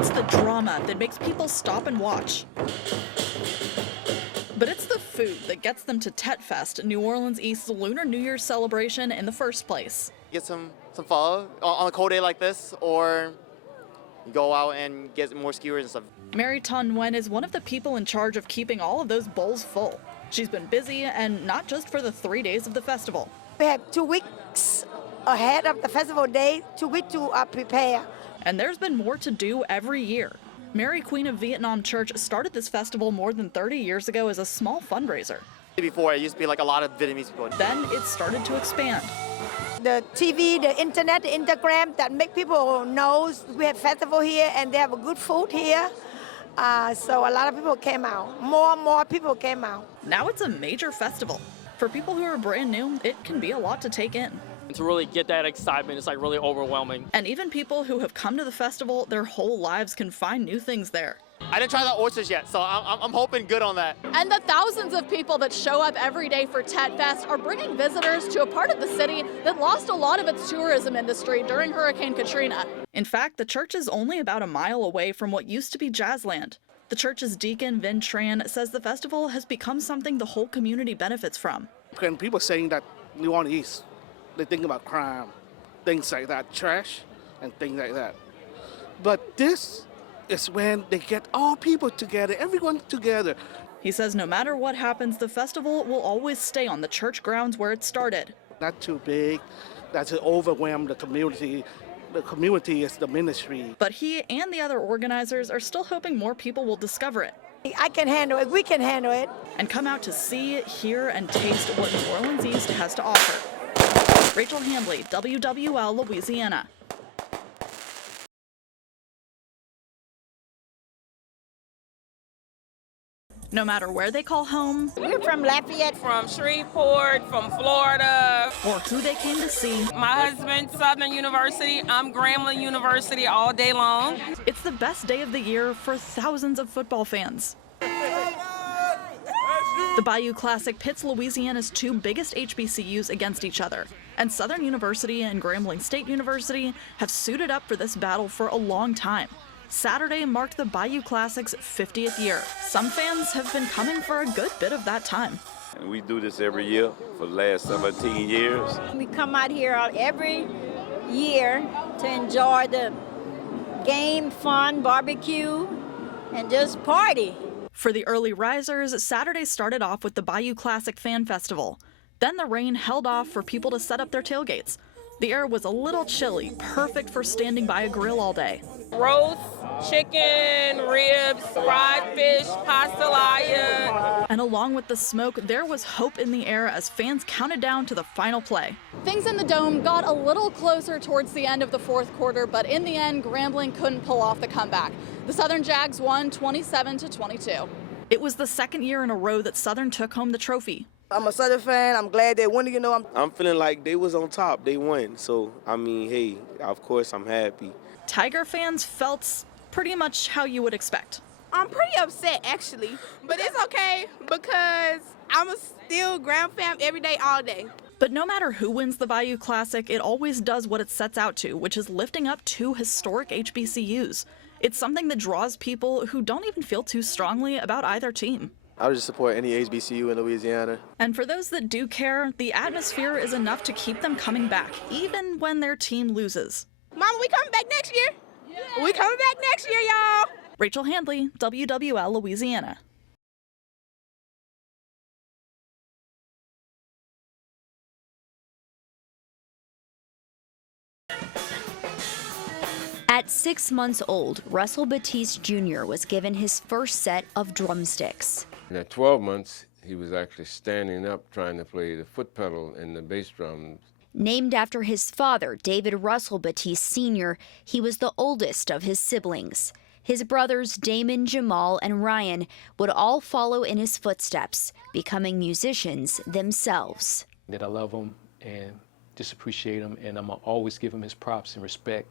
It's the drama that makes people stop and watch. But it's the food that gets them to Tet Fest, New Orleans East's Lunar New Year's celebration in the first place. Get some pho on a cold day like this, or go out and get more skewers and stuff. Mary Ton Nguyen is one of the people in charge of keeping all of those bowls full. She's been busy, and not just for the 3 days of the festival. We have 2 weeks ahead of the festival day, 2 weeks to prepare. And there's been more to do every year. Mary Queen of Vietnam Church started this festival more than 30 years ago as a small fundraiser. Before, it used to be like a lot of Vietnamese people. Then it started to expand. The TV, the internet, the Instagram that make people know we have festival here and they have a good food here. So a lot of people came out. More and more people came out. Now it's a major festival. For people who are brand new, it can be a lot to take in. To really get that excitement, it's like really overwhelming. And even people who have come to the festival their whole lives can find new things there. I didn't try the oysters yet, so I'm hoping good on that. And the thousands of people that show up every day for Tet Fest are bringing visitors to a part of the city that lost a lot of its tourism industry during Hurricane Katrina. In fact, the church is only about a mile away from what used to be Jazzland. The church's deacon, Vin Tran, says the festival has become something the whole community benefits from. When people saying that New Orleans East, they think about crime, things like that, trash, and things like that. But this is when they get all people together, everyone together. He says no matter what happens, the festival will always stay on the church grounds where it started. Not too big, that's to overwhelm the community. The community is the ministry. But he and the other organizers are still hoping more people will discover it. I can handle it, we can handle it. And come out to see, hear, and taste what New Orleans East has to offer. Rachel Handley, WWL, Louisiana. No matter where they call home, we're from Lafayette, from Shreveport, from Florida, or who they came to see. My husband, Southern University, I'm Grambling University all day long. It's the best day of the year for thousands of football fans. The Bayou Classic pits Louisiana's 2 biggest HBCUs against each other, and Southern University and Grambling State University have suited up for this battle for a long time. Saturday marked the Bayou Classic's 50th year. Some fans have been coming for a good bit of that time. And we do this every year for the last 17 years. We come out here every year to enjoy the game, fun, barbecue, and just party. For the early risers, Saturday started off with the Bayou Classic Fan Festival. Then the rain held off for people to set up their tailgates. The air was a little chilly, perfect for standing by a grill all day. Roast, chicken, ribs, fried fish, pastelaya. And along with the smoke, there was hope in the air as fans counted down to the final play. Things in the Dome got a little closer towards the end of the fourth quarter, but in the end, Grambling couldn't pull off the comeback. The Southern Jags won 27-22. It was the second year in a row that Southern took home the trophy. I'm a Southern fan. I'm glad they won. I'm feeling like they was on top. They won. So, I mean, hey, of course I'm happy. Tiger fans felt pretty much how you would expect. I'm pretty upset, actually, but it's okay because I'm a still Gram fan every day, all day. But no matter who wins the Bayou Classic, it always does what it sets out to, which is lifting up 2 historic HBCUs. It's something that draws people who don't even feel too strongly about either team. I would just support any HBCU in Louisiana. And for those that do care, the atmosphere is enough to keep them coming back, even when their team loses. Mama, we coming back next year? Yeah. We coming back next year, y'all. Rachel Handley, WWL, Louisiana. At 6 months old, Russell Batiste Jr. was given his first set of drumsticks. And at 12 months, he was actually standing up trying to play the foot pedal and the bass drum. Named after his father, David Russell Batiste Sr., he was the oldest of his siblings. His brothers Damon, Jamal, and Ryan would all follow in his footsteps, becoming musicians themselves. That I love him and just appreciate him, and I'm gonna always give him his props and respect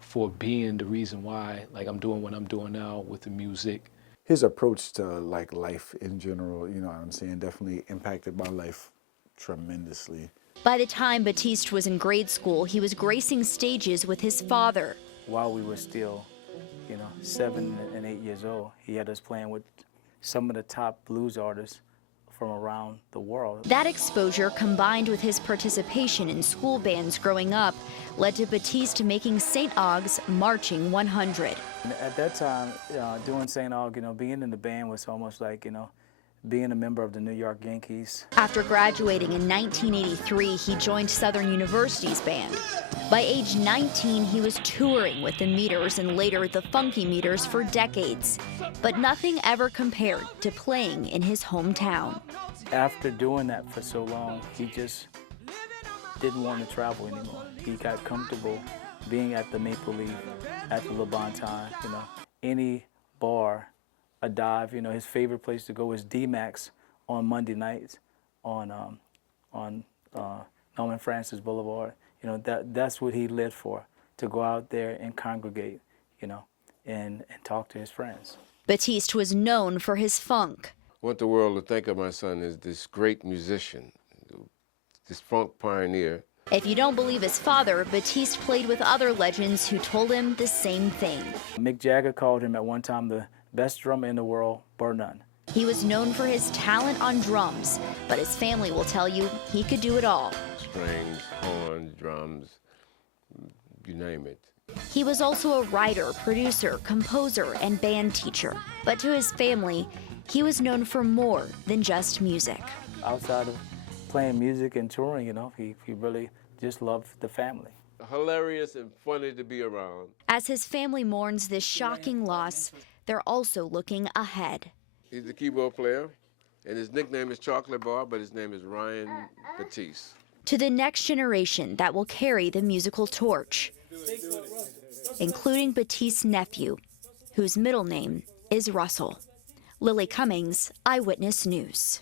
for being the reason why I'm doing what I'm doing now with the music. His approach to life in general, you know what I'm saying, definitely impacted my life tremendously. By the time Batiste was in grade school, he was gracing stages with his father. while we were still, 7 and 8 years old. He had us playing with some of the top blues artists from around the world. That exposure, combined with his participation in school bands growing up, led to Batiste making St. Aug's Marching 100. And at that time, doing St. Aug, being in the band was almost like, being a member of the New York Yankees. After graduating in 1983, he joined Southern University's band. By age 19, he was touring with the Meters and later the Funky Meters for decades. But nothing ever compared to playing in his hometown. After doing that for so long, he just didn't want to travel anymore. He got comfortable being at the Maple Leaf, at the Le Bon Temps, any bar, a dive. His favorite place to go is D-Max on Monday nights on Norman Francis Boulevard. That's what he lived for, to go out there and congregate, and talk to his friends. Batiste was known for his funk. I want the world to think of my son as this great musician, this funk pioneer. If you don't believe his father, Batiste played with other legends who told him the same thing. Mick Jagger called him at one time the best drummer in the world, bar none. He was known for his talent on drums, but his family will tell you he could do it all. Strings, horns, drums, you name it. He was also a writer, producer, composer, and band teacher. But to his family, he was known for more than just music. Outside of playing music and touring, he really just loved the family. Hilarious and funny to be around. As his family mourns this shocking loss, they're also looking ahead. He's a keyboard player, and his nickname is Chocolate Bar, but his name is Ryan Batiste. To the next generation that will carry the musical torch, including Batiste's nephew, whose middle name is Russell. Lily Cummings, Eyewitness News.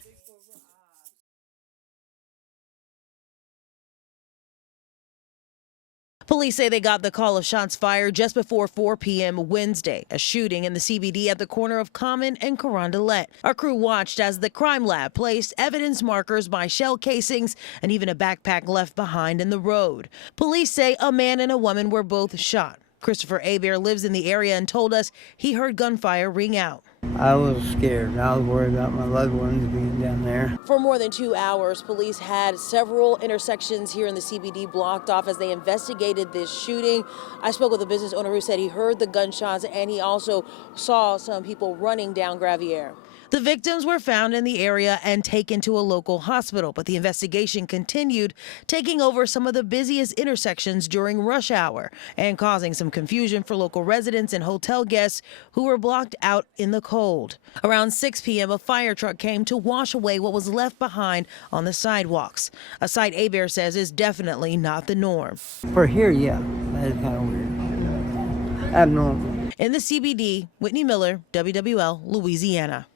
Police say they got the call of shots fired just before 4 p.m. Wednesday, a shooting in the CBD at the corner of Common and Carondelet. Our crew watched as the crime lab placed evidence markers by shell casings and even a backpack left behind in the road. Police say a man and a woman were both shot. Christopher Hebert lives in the area and told us he heard gunfire ring out. I was scared. I was worried about my loved ones being down there. For more than 2 hours, police had several intersections here in the CBD blocked off as they investigated this shooting. I spoke with a business owner who said he heard the gunshots and he also saw some people running down Gravier. The victims were found in the area and taken to a local hospital, but the investigation continued, taking over some of the busiest intersections during rush hour and causing some confusion for local residents and hotel guests who were blocked out in the cold. Around 6 p.m., a fire truck came to wash away what was left behind on the sidewalks, a sight Hebert says is definitely not the norm. For here, yeah, that is kind of weird. Abnormal. In the CBD, Whitney Miller, WWL, Louisiana.